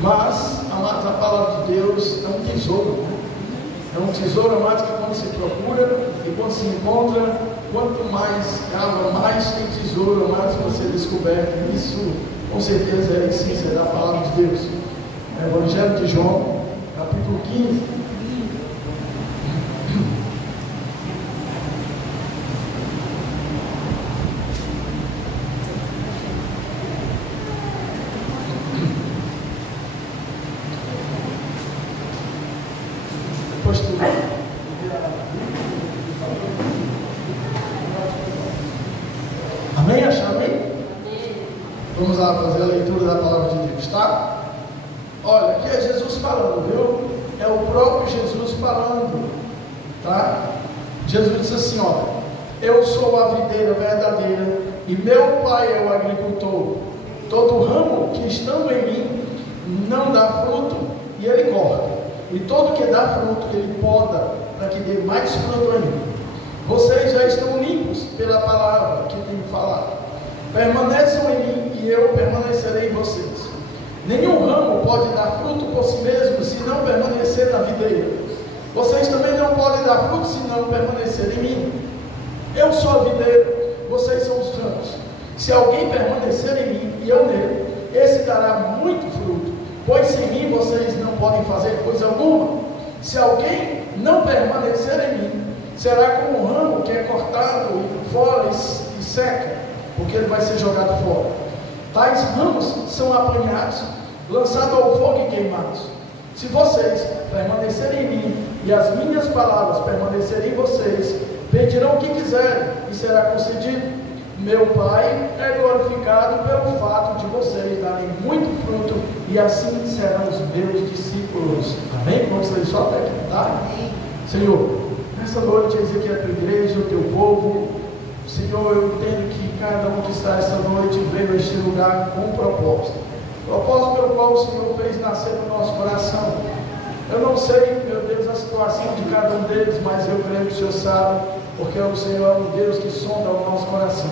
Mas, amados, a palavra de Deus é um tesouro, né? É um tesouro, amados, que quando se procura e quando se encontra, quanto mais cava, mais tem tesouro, amados, para ser descoberto. Isso, com certeza, é a essência da palavra de Deus. Evangelho de João, capítulo 15. Amém? Acharam aí? Vamos lá fazer a leitura da palavra de Deus, tá? Olha, aqui é Jesus falando, viu? É o próprio Jesus falando, tá? Jesus disse assim, ó: eu sou a videira verdadeira e meu Pai é o agricultor. Todo ramo que estando em mim não dá fruto, e ele corta, e todo que dá fruto ele poda, para que dê mais fruto ainda. Vocês já estão limpos pela palavra que tenho falado. Permaneçam em mim e eu permanecerei em vocês. Nenhum ramo pode dar fruto por si mesmo se não permanecer na videira. Vocês também não podem dar fruto se não permanecer em mim. Eu sou a videira, vocês são os ramos. Se alguém permanecer em mim e eu nele, esse dará muito fruto, pois sem mim vocês não podem fazer coisa alguma. Se alguém não permanecer em mim, será como um ramo que é cortado fora e seca, porque ele vai ser jogado fora. Tais ramos são apanhados, lançados ao fogo e queimados. Se vocês permanecerem em mim e as minhas palavras permanecerem em vocês, pedirão o que quiserem e será concedido. Meu Pai é glorificado pelo fato de vocês darem muito fruto, e assim serão os meus discípulos. Amém? Vamos ler só até aqui, tá? Senhor, nessa noite eis aqui a tua igreja, o teu povo. Senhor, eu entendo que cada um que está esta noite veio a este lugar com um propósito pelo qual o Senhor fez nascer no nosso coração. Eu não sei, meu Deus, a situação de cada um deles, mas eu creio que o Senhor sabe, porque o Senhor é um Deus que sonda o nosso coração.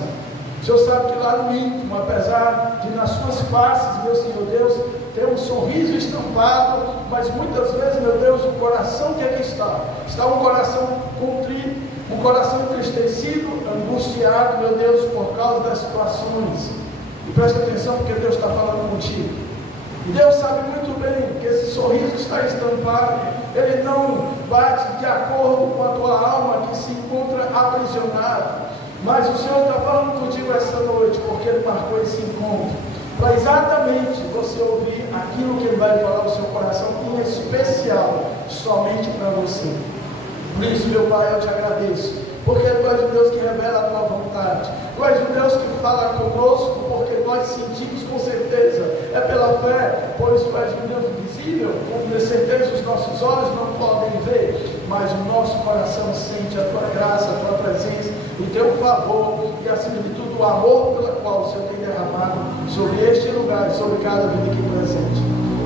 O Senhor sabe que lá no íntimo, apesar de nas suas faces, meu Senhor Deus, ter um sorriso estampado, mas muitas vezes, meu Deus, o coração que aqui está um coração contrito, um coração entristecido, angustiado, meu Deus, por causa das situações. E presta atenção, porque Deus está falando contigo. E Deus sabe muito bem que esse sorriso está estampado, ele não bate de acordo com a tua alma que se encontra aprisionada. Mas o Senhor está falando contigo essa noite, porque Ele marcou esse encontro, para exatamente você ouvir aquilo que Ele vai falar ao seu coração, em especial, somente para você. Por isso, meu Pai, eu te agradeço, porque Tu és o Deus que revela a Tua vontade. Tu és o Deus que fala conosco, porque nós sentimos com certeza, é pela fé, pois Tu és um Deus invisível, com certeza os nossos olhos não podem ver, mas o nosso coração sente a Tua graça, a Tua presença, o Teu favor e, acima de tudo, o amor pelo qual o Senhor tem derramado sobre este lugar e sobre cada vida aqui presente.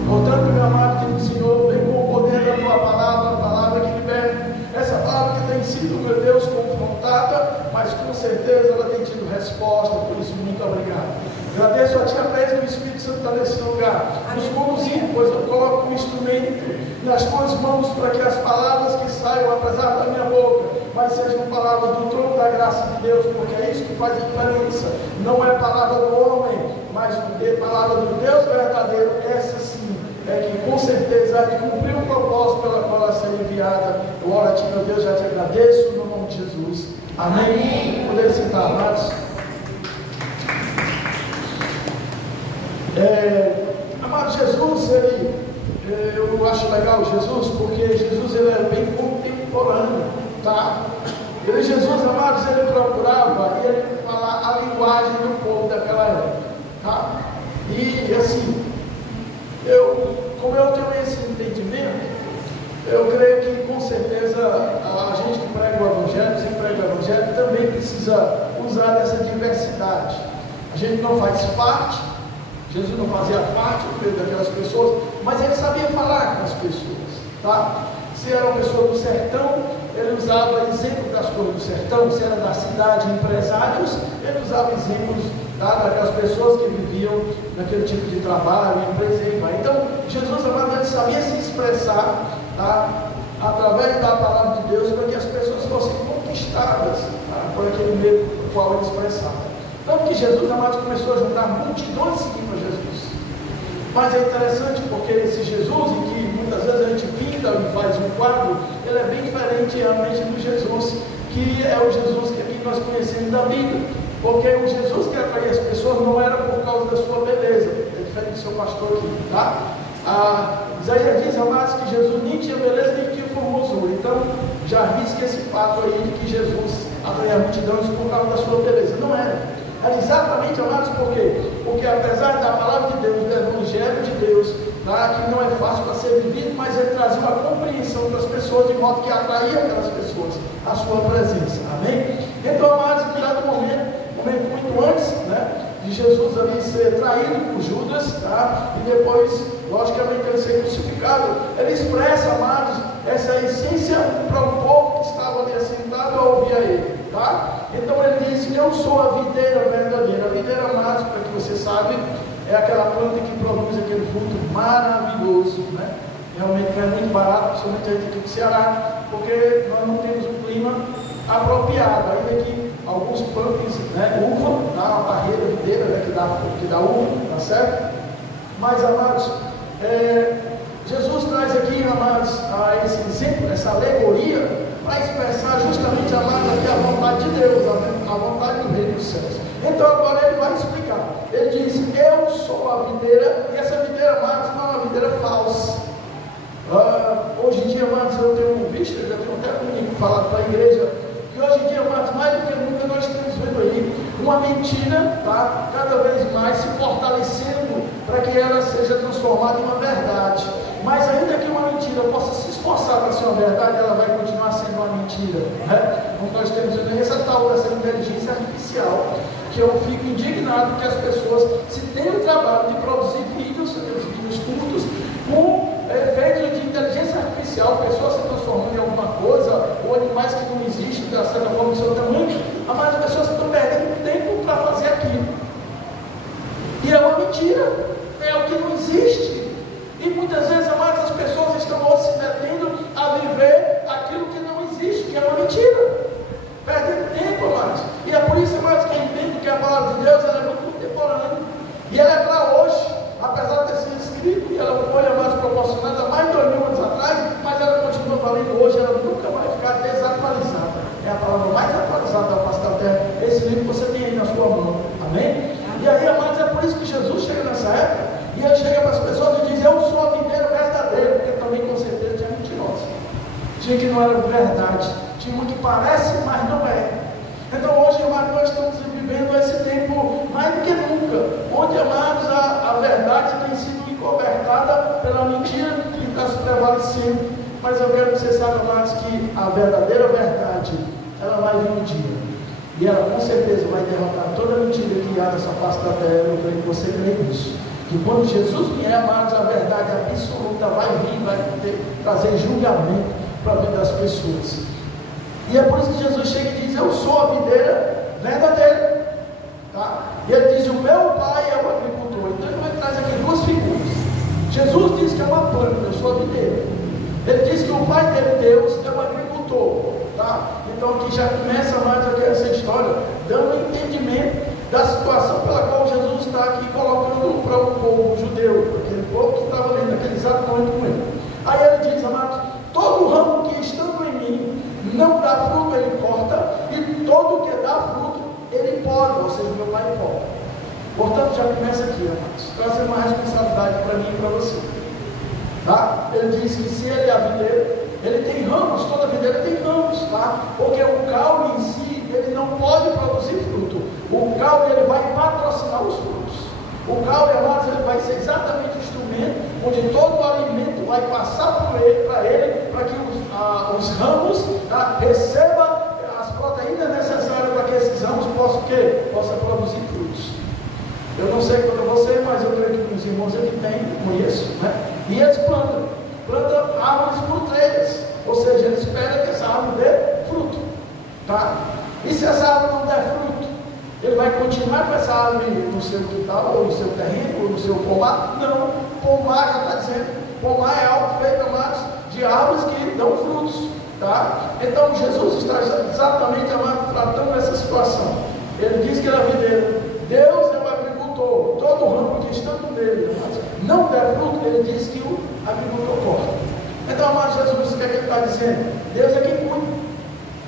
Portanto, meu amado querido Senhor, vem com o poder da Tua palavra, a palavra que liberta, essa palavra que tem sido, meu Deus, confrontada, mas com certeza ela tem tido resposta, por isso, muito obrigado. Agradeço a Ti a presença do Espírito Santo está nesse lugar, nos conduzindo, pois eu coloco um instrumento nas Tuas mãos para que as palavras que saiam, apesar da minha boca, mas sejam palavras do trono da graça de Deus, porque é isso que faz a diferença. Não é palavra do homem, mas palavra do Deus verdadeiro. Essa sim é que com certeza há de cumprir o propósito pela qual ela será enviada. Eu oro a Ti, meu Deus, já te agradeço no nome de Jesus. Amém. Poder sentar, amados. Amado Jesus, eu acho legal Jesus, porque Jesus ele é bem contemporâneo, tá? Jesus, amados, ele procurava e ele falar a linguagem do povo daquela época, tá? E assim, como eu tenho esse entendimento, eu creio que com certeza a gente que prega o Evangelho, se prega o Evangelho, também precisa usar dessa diversidade. A gente não faz parte, Jesus não fazia parte do meio daquelas pessoas, mas ele sabia falar com as pessoas, tá? Se era uma pessoa do sertão, ele usava exemplos das coisas do sertão. Se era da cidade, empresários, ele usava exemplos, tá, daquelas pessoas que viviam naquele tipo de trabalho, empresa e vai. Então, Jesus tá? Através da palavra de Deus, para que as pessoas fossem conquistadas, tá? Por aquele meio do qual ele expressava. Tanto que Jesus, amados, começou a juntar multidões seguindo a Jesus. Mas é interessante porque esse Jesus, em que muitas vezes a gente pinta e faz um quadro, ele é bem diferente realmente do Jesus, que é o Jesus que nós conhecemos da Bíblia. Porque o Jesus que atraía as pessoas não era por causa da sua beleza, é diferente do seu pastor aqui, tá? Isaías diz, amados, que Jesus nem tinha beleza nem tinha formosura. Então, já risca esse fato aí de que Jesus atraía multidões por causa da sua beleza. Não era. Era exatamente, amados, por quê? Porque apesar da palavra de Deus, do Evangelho de Deus, tá, que não é fácil para ser vivido, mas ele trazia uma compreensão das pessoas, de modo que atraía aquelas pessoas à sua presença. Amém? Então, amados, em dado momento muito antes, né, de Jesus ali ser traído por Judas, tá, e depois, logicamente, ele ser crucificado, ele expressa, amados, essa essência para o povo que estava ali assentado a ouvir a ele. Tá? Então ele diz: eu sou a videira verdadeira. A videira, amados, para que você sabe, é aquela planta que produz aquele fruto maravilhoso, né? Realmente não é muito barato, principalmente a gente aqui do Ceará, porque nós não temos um clima apropriado. Ainda que alguns plantam, né, uva, dá uma barreira videira, né, que dá uva, tá certo? Mas, amados, Jesus traz aqui, amados, esse exemplo, essa alegoria, para expressar justamente, amados, aqui a vontade de Deus, a vontade do reino dos céus. Então agora ele vai explicar. Ele diz: eu sou a videira, e essa videira, amados, não é uma videira falsa. Hoje em dia, amados, eu tenho visto, eu já tenho até comigo falado para a igreja, que hoje em dia, amados, mais do que nunca nós estamos vendo aí uma mentira, tá, cada vez mais se fortalecendo para que ela seja transformada em uma verdade. Mas ainda que uma mentira possa se esforçar para ser uma verdade, ela vai continuar sendo uma mentira, né? Como nós temos essa tal dessa inteligência artificial, que eu fico indignado que as pessoas se têm o trabalho de produzir vídeos curtos, com efeitos de inteligência artificial, pessoas se transformando em alguma coisa, ou animais que não existem, de certa forma, do seu tamanho, mas as pessoas estão perdendo tempo para fazer aquilo. E é uma mentira, é o que não existe. E muitas vezes, amados, as pessoas estão hoje se metendo a viver aquilo que não existe, que é uma mentira. Perdendo tempo, amados. E é por isso, amados, que eu entendo que a palavra de Deus ela é muito contemporânea. E ela é para hoje, apesar de ter sido escrita, e ela foi, amados, proporcionada há mais de 2000 anos atrás, mas ela continua valendo hoje, ela nunca vai ficar desatualizada. É a palavra mais atualizada da face da terra. Esse livro você tem aí na sua mão. Amém? E aí, amados, é por isso que Jesus chega nessa época. E ele chega para as pessoas e diz: eu sou a videira verdadeira, porque também com certeza tinha mentirosa. Tinha que não era verdade, tinha uma que parece, mas não é. Então hoje, amados, nós estamos vivendo esse tempo mais do que nunca, onde, amados, a verdade tem sido encobertada pela mentira que está se prevalecendo. Mas eu quero que você saiba, amados, que a verdadeira verdade, ela vai vir um dia. E ela com certeza vai derrotar toda a mentira que há nessa face da terra. Eu creio que você crê nisso. Que quando Jesus vier, amados, a verdade absoluta vai vir, vai trazer julgamento para a vida das pessoas. E é por isso que Jesus chega e diz: eu sou a videira verdadeira. Tá? E ele diz: o meu pai é o agricultor. Então ele vai trazer aqui duas figuras. Jesus diz que é uma planta, eu sou a videira. Ele diz que o pai dele, Deus, é o agricultor. Tá? Então aqui já começa mais aqui essa história, dando entendimento da situação pela qual Jesus está aqui colocando para o povo judeu, aquele povo que estava ali naquele exato momento com ele. Aí ele diz, amados: todo ramo que estando em mim não dá fruto, ele corta, e todo que dá fruto, ele poda, ou seja, meu pai poda. Portanto, já começa aqui, amados, trazendo uma responsabilidade para mim e para você. Tá? Ele diz que se ele é a videira, ele tem ramos, toda videira tem ramos, tá? Porque o caule em si, ele não pode produzir fruto. O caule, ele vai patrocinar os frutos. O caule, amados, ele vai ser exatamente o instrumento onde todo o alimento vai passar por ele, para que os ramos, tá, recebam as proteínas necessárias para que esses ramos possam produzir frutos. Eu não sei quanto a você, mas eu creio que os irmãos aqui têm, conheço, né? E eles plantam árvores fruteiras, ou seja, eles esperam que essa árvore dê fruto, tá? E se essa árvore não der fruto, ele vai continuar com essa árvore no seu quintal, ou no seu terreno, ou no seu pomar? Não, pomar, já está dizendo, pomar é algo feito, amados, de de árvores que dão frutos, tá? Então Jesus está exatamente, amado, tratando essa situação. Ele diz que na videira, Deus é o agricultor, todo ramo que estando nele, não der fruto, ele diz que o agricultor corta. Então, amado Jesus, o que é que ele está dizendo? Deus é quem cuida,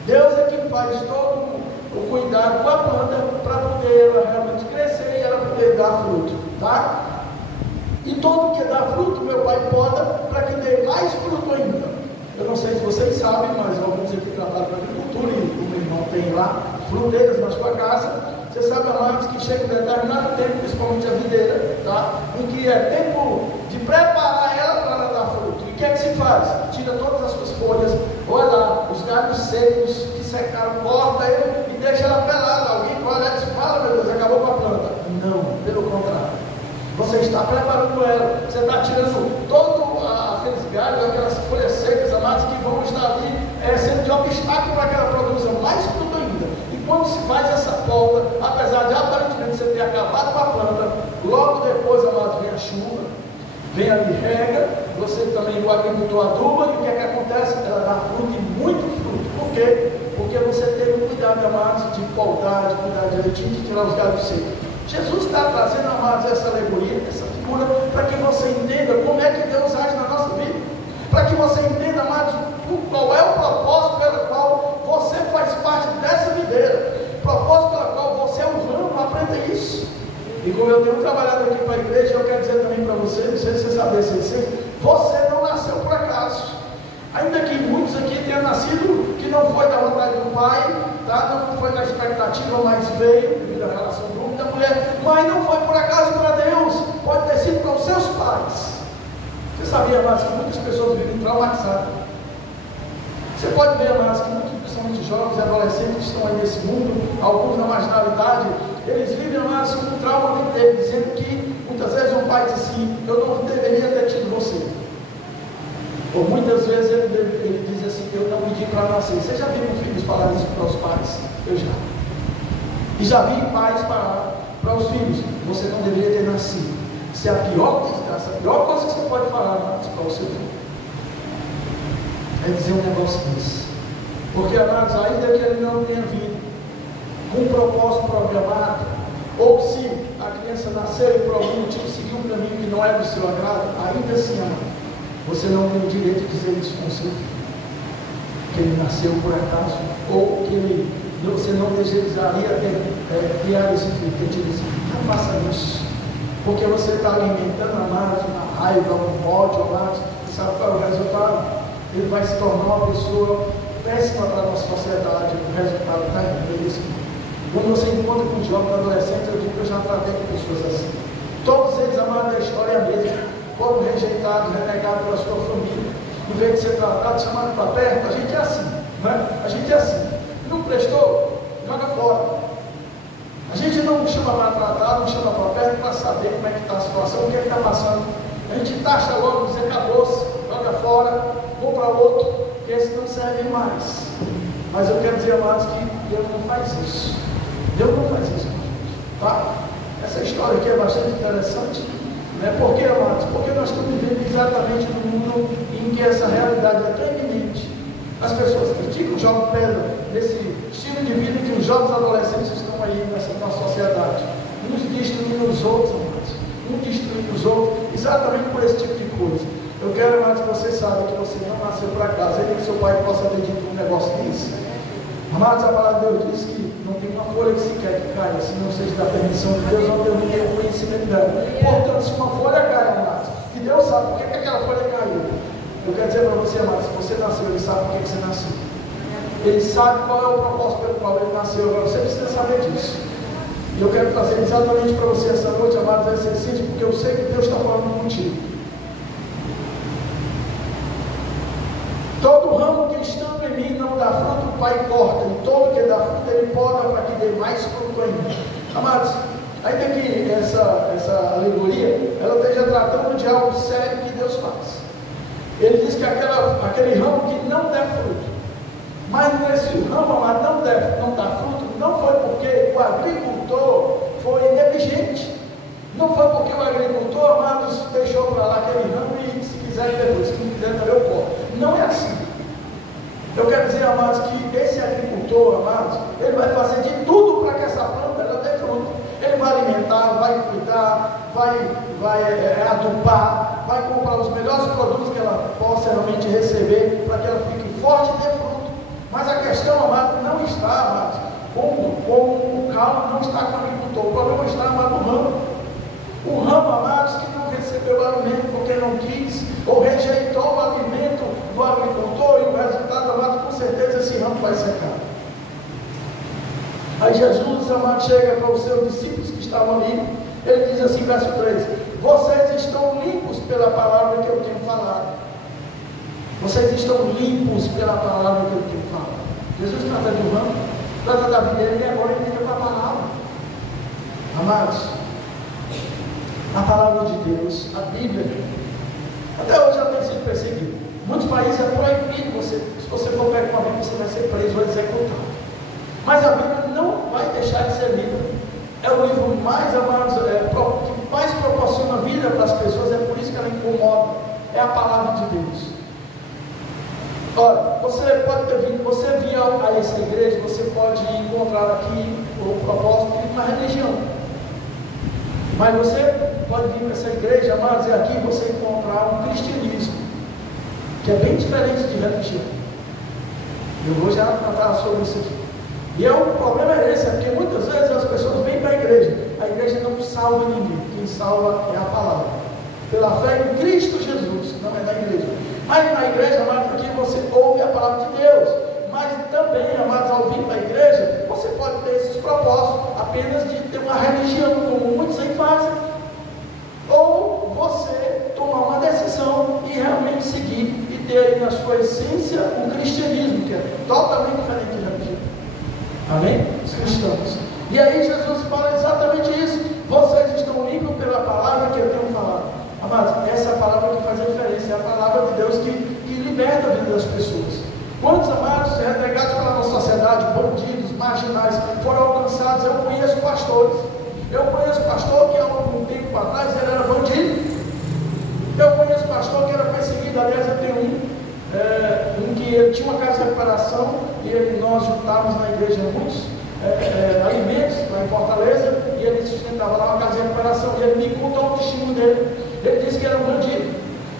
Deus é quem faz todo o cuidado com a planta para poder ela realmente crescer e ela poder dar fruto, tá? E todo que dá fruto, meu Pai poda para que dê mais fruto ainda. Eu não sei se vocês sabem, mas alguns aqui trabalham com agricultura e o meu irmão tem lá fruteiras na sua casa. Você sabe, amados, que chega um determinado tempo, principalmente a videira, tá? Em que é tempo de preparar ela para ela dar fruto. E o que é que se faz? Tira todas as suas folhas, olha lá, os galhos secos que secaram, corta ele e deixa ela pelada. Alguém olha e diz, fala, meu Deus, acabou com a planta. Não, pelo contrário. Você está preparando ela, você está tirando todos aqueles galhos, aquelas folhas secas, amados, que vão estar ali sendo de obstáculo para que ela produza mais fruto ainda. E quando se faz essa poda, apesar de aparentemente você ter acabado com a planta, logo depois, amados, vem a chuva, vem a rega, você também, o agricultor aduba, e o que é que acontece? Ela dá fruto e muito fruto. Por quê? Porque você teve cuidado, amados, de podar, de cuidar direitinho, de tirar os galhos secos. Jesus está trazendo, amados, essa alegoria, essa figura, para que você entenda como é que Deus age na nossa vida, para que você entenda, amados, qual é o propósito pelo qual você faz parte dessa videira, propósito pelo qual você é um ramo, aprenda isso. E como eu tenho trabalhado aqui para a igreja, eu quero dizer também para você, não sei se você sabe você não nasceu por acaso. Ainda que muitos aqui tenham nascido que não foi da vontade do pai, tá? Não foi na expectativa, mas veio devido à relação do homem e da mulher, mas não foi por acaso para Deus, pode ter sido para os seus pais. Você sabia, amados, que muitas pessoas vivem traumatizadas? Você pode ver, amados, que muitos, principalmente jovens e adolescentes que estão aí nesse mundo, alguns na marginalidade, eles vivem, amados, com um trauma dentro deles, dizendo que muitas vezes um pai diz assim, eu não deveria ter tido você. Ou muitas vezes ele diz assim, eu não pedi para nascer. Você já viu filhos falar isso para os pais? Eu já. E já vi pais falar para os filhos, você não deveria ter nascido. Isso é a pior desgraça, a pior coisa que você pode falar para o seu filho. É dizer um negócio desse. Porque, amados, ainda que ele não tenha vindo com um propósito programado, ou se a criança nasceu e por algum motivo seguiu um caminho que não é do seu agrado, ainda assim, amado, você não tem o direito de dizer isso com o seu filho, que ele nasceu por acaso, ou que você não desejaria criar esse filho, ter tido esse filho. Não faça isso, porque você está alimentando, amados, uma raiva, um ódio, amados, e sabe qual é o resultado? Ele vai se tornar uma pessoa péssima para a nossa sociedade. O resultado está em isso. Quando você encontra com jovens adolescentes, eu digo que eu já tratei com pessoas assim. Todos eles, amados, da história mesmo, foram rejeitados, renegados pela sua família. Em vez de ser tratado, chamado para perto, a gente é assim, né? A gente é assim. Não prestou? Joga fora. A gente não chama para tratar, não chama para perto para saber como é que está a situação, o que é que está passando. A gente taxa logo, diz, acabou-se, joga fora, vou para outro, que esse não serve mais. Mas eu quero dizer, amados, que Deus não faz isso. Deus não faz isso, tá? Essa história aqui é bastante interessante, né? Por que, amados? Porque nós estamos vivendo exatamente num mundo em que essa realidade é tão eminente. As pessoas criticam, jogam pedra nesse estilo de vida que os jovens adolescentes estão aí nessa nossa sociedade, uns destruindo os outros, amados, uns destruindo os outros, exatamente por esse tipo de coisa. Eu quero, amados, que você saiba que você não nasceu por acaso, ainda que seu pai possa ter dito um negócio desse. Amados, a palavra de Deus diz que não tem uma folha que sequer que caia, se não seja da permissão de Deus, não tem o conhecimento dela. Portanto, se uma folha cai, amados, e Deus sabe por que aquela folha caiu. Eu quero dizer para você, amados, se você nasceu, Ele sabe por que você nasceu. Ele sabe qual é o propósito pelo qual Ele nasceu. Agora você precisa saber disso. E eu quero trazer exatamente para você essa noite, amados, essa essência, porque eu sei que Deus está falando contigo. Todo ramo que estando em mim não dá fruto, o Pai corta, e todo que dá fruto, Ele poda para que dê mais fruto ainda. Amados, ainda que essa alegoria, ela esteja tratando de algo sério que Deus faz. Ele diz que aquele ramo que não der fruto, mas nesse ramo, amado, não dá fruto, não foi porque o agricultor foi negligente, não foi porque o agricultor, amados, deixou para lá aquele ramo e se quiser ter fruto, se não quiser também eu corto. não é assim. Eu quero dizer, amados, que esse agricultor, amados, ele vai fazer de tudo para que essa planta ela dê fruto. Ele vai alimentar, vai cuidar, vai adubar, vai comprar os melhores produtos que ela possa realmente receber para que ela fique forte e dê fruto. Mas a questão, amado, não está, amados, com o calmo, não está com o agricultor. O problema está, amado, no ramo. O ramo, amados, que não recebeu o alimento porque não quis, ou rejeitou o alimento do agricultor, e o resultado, amados, com certeza esse ramo vai secar. Aí Jesus, amado, chega para os seus discípulos que estavam ali, ele diz assim, verso 3: vocês estão limpos pela palavra que eu tenho falado. Vocês estão limpos pela palavra que eu tenho falado. Jesus trata de um ramo, trata da vida dele, e agora ele liga para a palavra. Amados, a palavra de Deus, a Bíblia, até hoje ela tem sido perseguida. Em muitos países é proibido, se você for pegar uma Bíblia, você vai ser preso ou executado. Mas a Bíblia não vai deixar de ser lida. É o livro mais, amados, que mais proporciona vida para as pessoas, é por isso que ela incomoda. É a palavra de Deus. Ora, você pode ter vindo, você vir a essa igreja, você pode encontrar aqui o propósito de uma religião. Mas você pode vir para essa igreja, amados, e aqui você encontrar um cristianismo, que é bem diferente de religião. Eu vou já tratar sobre isso aqui. E o problema é esse, porque muitas vezes as pessoas vêm para a igreja não salva ninguém, quem salva é a palavra, pela fé em Cristo Jesus, não é na igreja. Mas na igreja, amados, aqui você ouve a palavra de Deus, mas também, amados, ao vir para a igreja, você pode ter esses propósitos, apenas de ter uma religião, como muitos aí fazem, ou você tomar uma decisão e realmente seguir, e ter aí na sua essência um cristianismo, que é totalmente diferente de religião. Amém? Os cristãos. E aí Jesus fala exatamente isso. Vocês estão limpos pela palavra que eu tenho falado. Amados, essa é a palavra que faz a diferença. É a palavra de Deus que liberta a vida das pessoas. Quantos, amados, renegados pela nossa sociedade, bandidos, marginais, foram alcançados? Eu conheço pastores. Eu conheço pastor que há algum tempo atrás ele era bandido. Eu conheço pastor que era perseguido. Aliás, eu tenho um que ele tinha uma casa de recuperação e nós juntávamos na igreja muitos alimentos lá em Fortaleza, e ele sustentava lá uma casa de recuperação, e ele me contou o testemunho dele. Ele disse que era um bandido,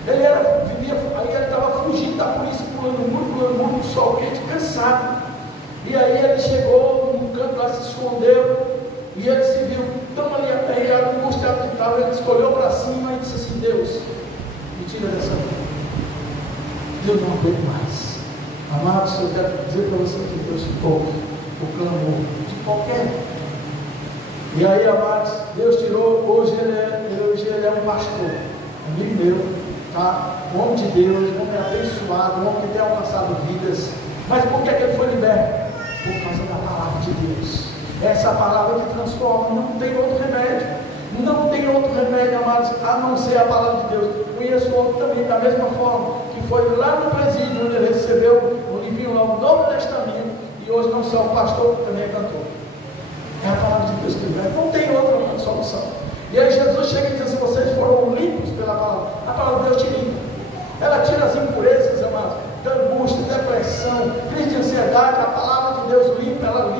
aí ele estava fugindo da polícia, pulando muro, no sol quente, cansado, e aí ele chegou num canto lá, se escondeu, e ele se viu tão ali aperreado, angustiado que estava, ele escolheu para cima e disse assim: Deus, me tira dessa vida. Eu não aguento mais. Amados, eu quero dizer para você que Deus ouve o clamor de qualquer um. E aí, amados, Deus tirou, hoje ele é um pastor, amigo meu, tá? Um homem de Deus, um homem abençoado, um homem que tem alcançado vidas. Mas por que ele foi liberto? Por causa da palavra de Deus. Essa palavra que transforma, não tem outro remédio. Não tem outro remédio, amados, a não ser a palavra de Deus. Conheço outro também, da mesma forma, que foi lá no presídio, onde ele recebeu o livrinho lá, o Novo Testamento, e hoje não só um pastor, que também é cantor. É a palavra de Deus que liberta, não tem outra solução. E aí Jesus chega e diz assim: vocês foram limpos pela palavra. A palavra de Deus te limpa. Ela tira as impurezas, amados, da angústia, depressão, crise de ansiedade. A palavra de Deus limpa, ela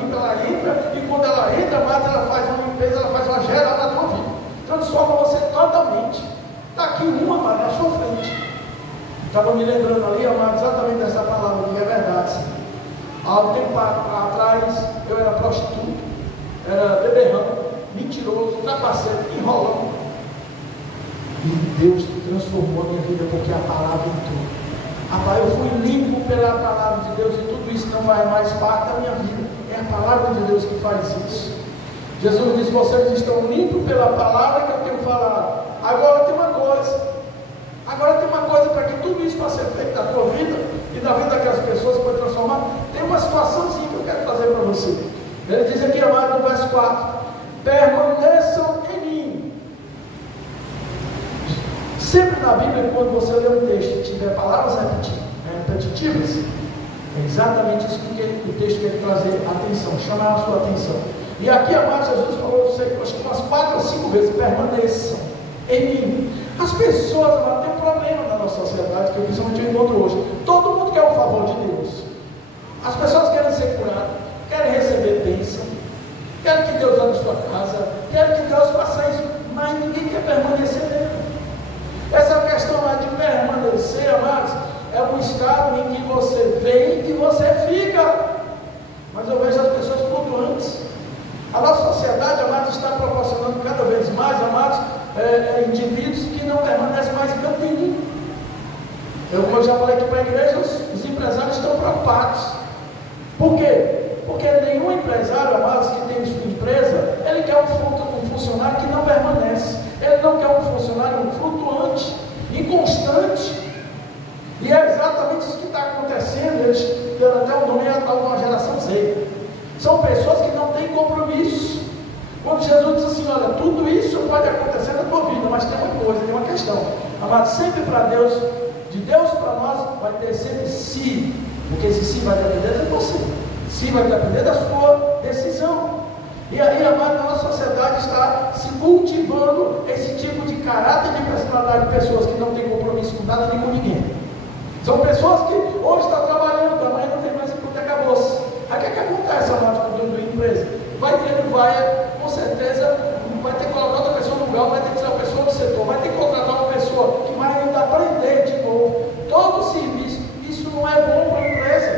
entra, e quando ela entra, amados, ela faz uma limpeza, ela faz uma geral na tua vida. Transforma você totalmente. Está aqui uma, amado, na sua frente. Estava me lembrando ali, amado, exatamente dessa palavra, que é verdade. Sim. Há um tempo atrás, eu era prostituto, era beberrão, mentiroso, trapaceiro, enrolando. E Deus transformou a minha vida, porque a palavra entrou. Rapaz, eu fui limpo pela palavra de Deus, e tudo isso não vai mais parte da minha vida. É a palavra de Deus que faz isso. Jesus diz: vocês estão limpos pela palavra que eu tenho falado. Agora tem uma coisa para que tudo isso possa ser feito na tua vida e na vida daquelas pessoas que foi transformar. Tem uma situaçãozinha que eu quero trazer para você. Ele diz aqui, amado, no verso 4: permaneçam em mim. Sempre na Bíblia, quando você lê um texto e tiver palavras repetitivas, é exatamente isso que o texto quer trazer atenção, chamar a sua atenção. E aqui, amado, Jesus falou, acho que umas 4 ou 5 vezes: permaneçam em mim. As pessoas, amado, tem um problema na nossa sociedade, que principalmente eu encontro hoje. Todo você fica. Mas eu vejo as pessoas flutuantes. A nossa sociedade, amados, está proporcionando cada vez mais, amados, indivíduos que não permanecem mais em canto nenhum. Como eu já falei aqui para a igreja, os empresários estão preocupados. Por quê? Porque nenhum empresário, amados, que tem sua empresa, ele quer um funcionário que não permanece. Ele não quer um funcionário flutuante, inconstante. E é exatamente isso que está acontecendo. Eles deram até o nome a uma geração Z. São pessoas que não têm compromisso. Quando Jesus diz assim, olha, tudo isso pode acontecer na tua vida, mas tem uma coisa, tem uma questão. Amado, sempre para Deus, de Deus para nós, vai ter sempre sim. Porque esse sim vai depender de você. Sim vai depender da sua decisão. E aí, amado, a nossa sociedade está se cultivando esse tipo de caráter de personalidade de pessoas que não têm compromisso com nada nem com ninguém. São pessoas que hoje estão trabalhando, amanhã não tem mais enquanto acabou-se. Aí o que acontece, amado, com o dono da empresa? Com certeza, vai ter que colocar outra pessoa no lugar, vai ter que tirar uma pessoa do setor, vai ter que contratar uma pessoa que vai ainda aprender de novo. Todo o serviço, isso não é bom para a empresa.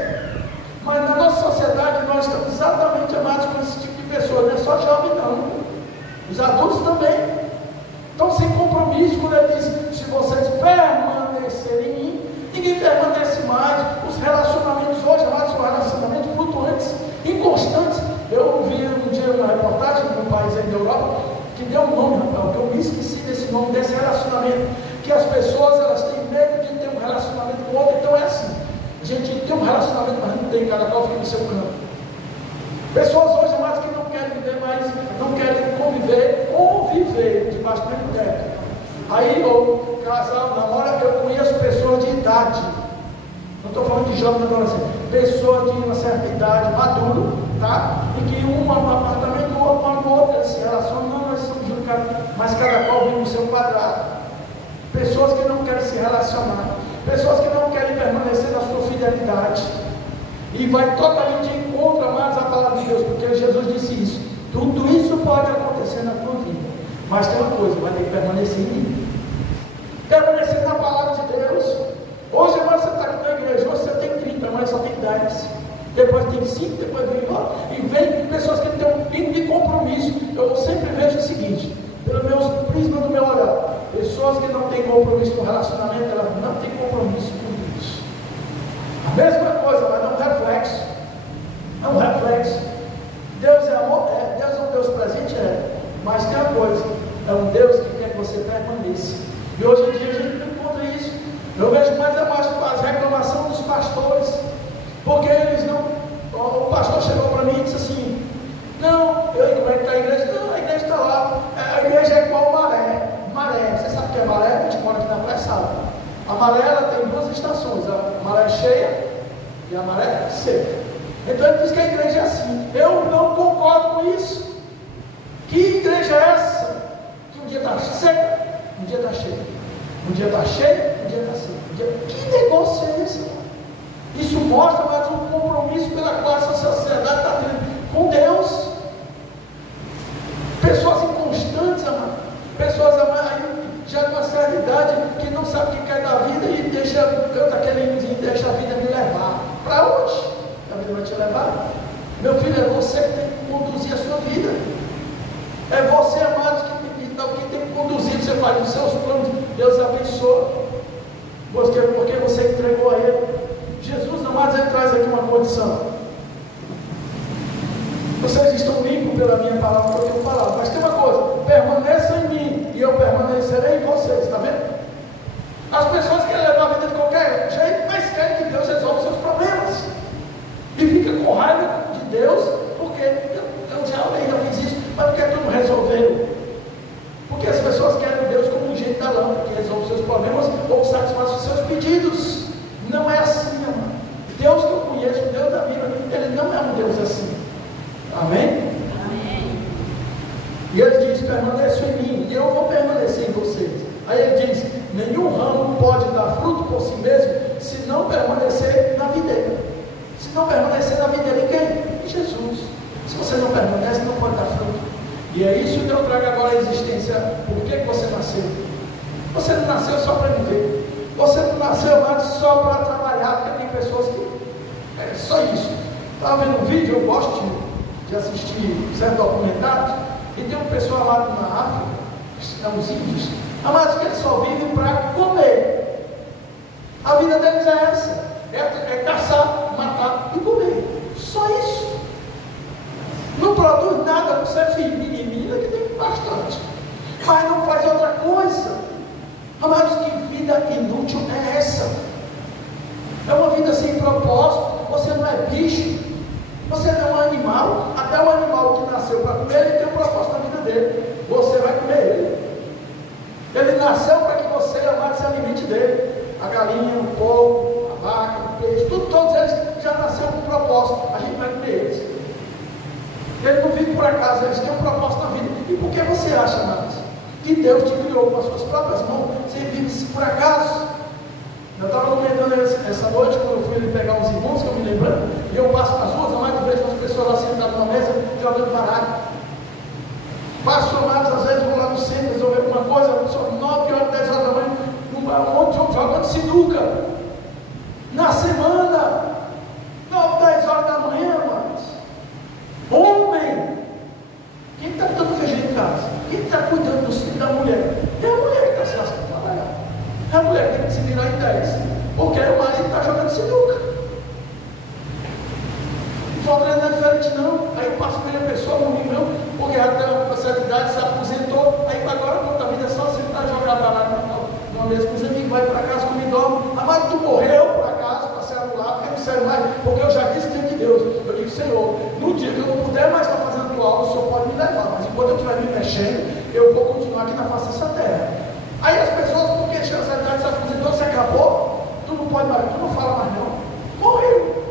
Mas na nossa sociedade nós estamos exatamente amados com esse tipo de pessoa, não é só jovem não, os adultos também estão sem compromisso. Quando ele diz, se vocês permanecerem em mim, ninguém permanece mais. Os relacionamentos hoje, amados, são relacionamentos flutuantes, inconstantes. Eu vi um dia uma reportagem num país aí da Europa, que deu um nome, rapaz, que eu me esqueci desse nome, desse relacionamento, que as pessoas, elas têm medo de ter um relacionamento com o outro. Então é assim, a gente tem um relacionamento, mas não tem, cada qual fica no seu campo. Pessoas hoje, amados, que não querem viver mais, não querem conviver debaixo do mesmo teto. Aí o casal namora, eu conheço pessoas de idade, não estou falando de jovem, adolescente, pessoas de uma certa idade, maduro, tá? E que um apartamento, o outro com o outro, eles se relacionam, não, nós somos juntos, mas cada qual vive no seu quadrado. Pessoas que não querem se relacionar, pessoas que não querem permanecer na sua fidelidade, e vai totalmente em contra, amados, a palavra de Deus, porque Jesus disse isso. Tudo isso pode acontecer na tua vida, mas tem uma coisa, vai ter que permanecer em mim, permanecer na palavra de Deus. Hoje, amados, você está aqui na igreja, hoje você tem 30, mas só tem 10, depois tem 5, depois vem embora, e vem pessoas que têm um pingo de compromisso. Eu sempre vejo o seguinte, pelo meu prisma do meu olhar, pessoas que não têm compromisso com o relacionamento, elas não têm compromisso com Deus. A mesma coisa, mas é um reflexo. É um reflexo. Deus é amor, Deus é um Deus presente, mas tem uma coisa, é um Deus que quer que você permaneça. E hoje em dia a gente não encontra isso. Eu vejo mais abaixo as reclamações dos pastores, porque eles não. O pastor chegou para mim e disse assim: não, como é que está a igreja? Não, a igreja está lá. A igreja é igual maré. Maré, você sabe o que é maré? A gente mora aqui na praia, sabe? A maré, ela tem duas estações, a maré cheia e a maré seca. Então ele diz que a igreja é assim. Eu não concordo com isso. Que igreja é essa? Que um dia está seca, um dia está cheia. Um dia está cheia, um dia está seca. Que negócio é esse? Isso mostra mais um compromisso pela qual essa sociedade está tendo com Deus. Pessoas inconstantes, amado. Pessoas, já de uma certa idade, que não sabe o que quer da vida e canta aquele hinozinho, deixa a vida me levar. Para onde a vida vai te levar? Meu filho, é você que tem que conduzir a sua vida. É você, amado, que tem que conduzir. Você faz os seus planos, Deus abençoa. Porque você entregou a Ele. Jesus, amados, ele traz aqui uma condição. Vocês estão limpos pela minha palavra que eu tenho falado, mas tem uma coisa: permaneçam em mim e eu permanecerei em vocês. Está vendo? As pessoas querem levar a vida de qualquer jeito, mas querem que Deus resolva os seus problemas e fica com raiva de Deus, porque eu já fiz isso, mas por que tu não resolveu? Porque as pessoas querem Deus como um jeito da lâmpada, que resolve os seus problemas ou satisfaz os seus pedidos. Não é assim, amado. Deus que eu conheço, o Deus da Bíblia, ele não é um Deus assim. Amém? Amém. E ele diz: permaneçam em mim e eu vou permanecer em vocês. Aí ele diz: nenhum ramo pode dar fruto por si mesmo se não permanecer na videira. Se não permanecer na videira, em quem? Em Jesus. Se você não permanece, não pode dar fruto. E é isso que eu trago agora à existência. Por que você nasceu? Você não nasceu só para viver. Você não nasceu, mas só para trabalhar. Porque tem pessoas que É só isso. Estava vendo um vídeo, eu gosto de assistir certos documentários, e tem um pessoal lá na África, os índios, mas que eles só vivem para comer. A vida deles é essa, é caçar, matar e comer. Só isso. Não produz nada para ser filho de menina, que tem bastante, mas não faz outra coisa. Amados, que vida inútil é essa? É uma vida sem propósito. Você não é bicho, você não é um animal. Até o animal que nasceu para comer, ele tem um propósito na vida dele. Você vai comer ele. Ele nasceu para que você, amado, se alimente dele. A galinha, o porco, a vaca, o peixe, todos eles já nasceram com um propósito. A gente vai comer eles. Ele não vive por acaso, eles têm um propósito na vida. E por que você acha, amados, que Deus te criou com as suas próprias mãos? Você vive por acaso? Eu estava comentando essa noite, quando eu fui ali pegar uns irmãos, que eu me lembrando, e eu passo nas ruas, amados, e vejo umas pessoas lá sentadas numa mesa, jogando baralho. Passo, amados, às vezes vou lá no centro resolver alguma coisa, são 9 horas, 10 horas da manhã, um monte de homem jogando sinuca. Na semana, 9, 10 horas da manhã, amados. Homem! Quem está dando feijão em casa? Quem está cuidando dos filhos da mulher? É a mulher que está se lascando para trabalhar. É a mulher que tem que se virar em 10. Porque o marido está jogando sinuca. Não falta não é diferente não. Aí eu passo pela pessoa, um amigo meu, porque já tem uma certa idade, se aposentou, aí agora quando a vida é só sentar, jogar baralho numa mesa com os amigos, vai para casa, come e dorme. Amado, tu morreu por acaso para ser anulado, porque não serve mais, porque eu já disse que é de Deus. Eu digo, Senhor, no dia que eu não puder mais estar fazendo tua aula, o Senhor pode me levar, mas enquanto eu estiver me mexendo, eu vou continuar aqui na face dessa terra. Aí as pessoas, porque chega a certa idade, se aposentou, se acabou, tu não pode mais, tu não fala mais não. Morreu.